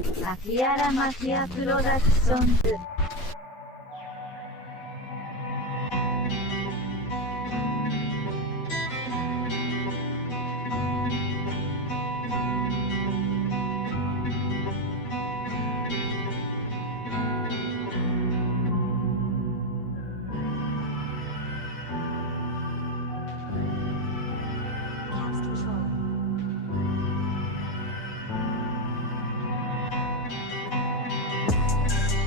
秋原マキアプロダクションズ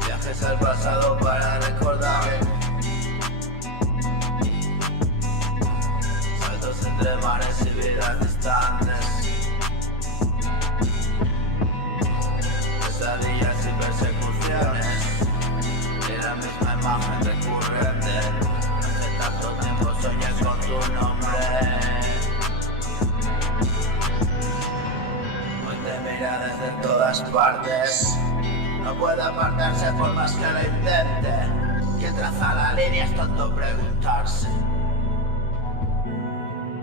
Viajes al pasado para recordar saltos entre mares y vidas distantes, pesadillas y persecuciones y la misma imagen recurrente. Hace tanto tiempo soñé con tu nombre. Hoy te mira desde todas partes. No puede apartarse por más que lo intente. Quien traza la línea es tonto preguntarse.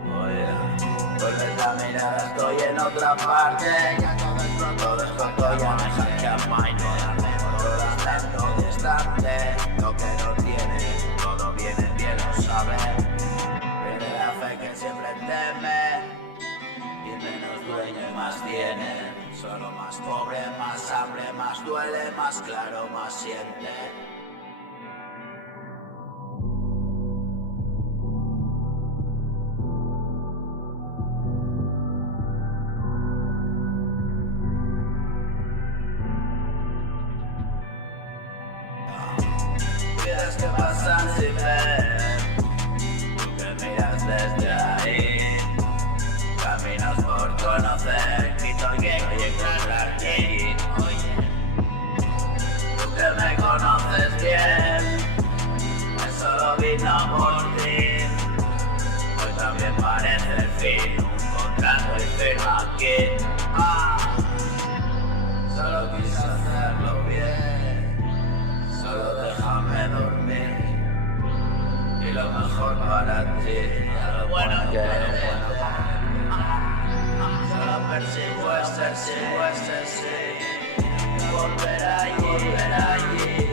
Vuelve la mirada, estoy en otra parte. Ya todo es pronto, ya me saqué a mine. Todo está todo distante. Lo que no tiene, todo viene bien, lo sabe. Pierde la fe que siempre teme. Y menos dueño y más tiene. Solo más pobre, más hambre, más duele, más claro, más siente. Vidas que pasan sin ver, tú que miras desde ahí. Caminos por conocer, grito que voy a encontrar aquí. Oye, tú que me conoces bien, que solo vino por ti. Hoy también parece el fin, un contrato y firma aquí. Solo quise hacerlo bien, solo déjame dormir. Y lo mejor para ti, lo bueno que solo persigo ese sí, volver allí, volver allí.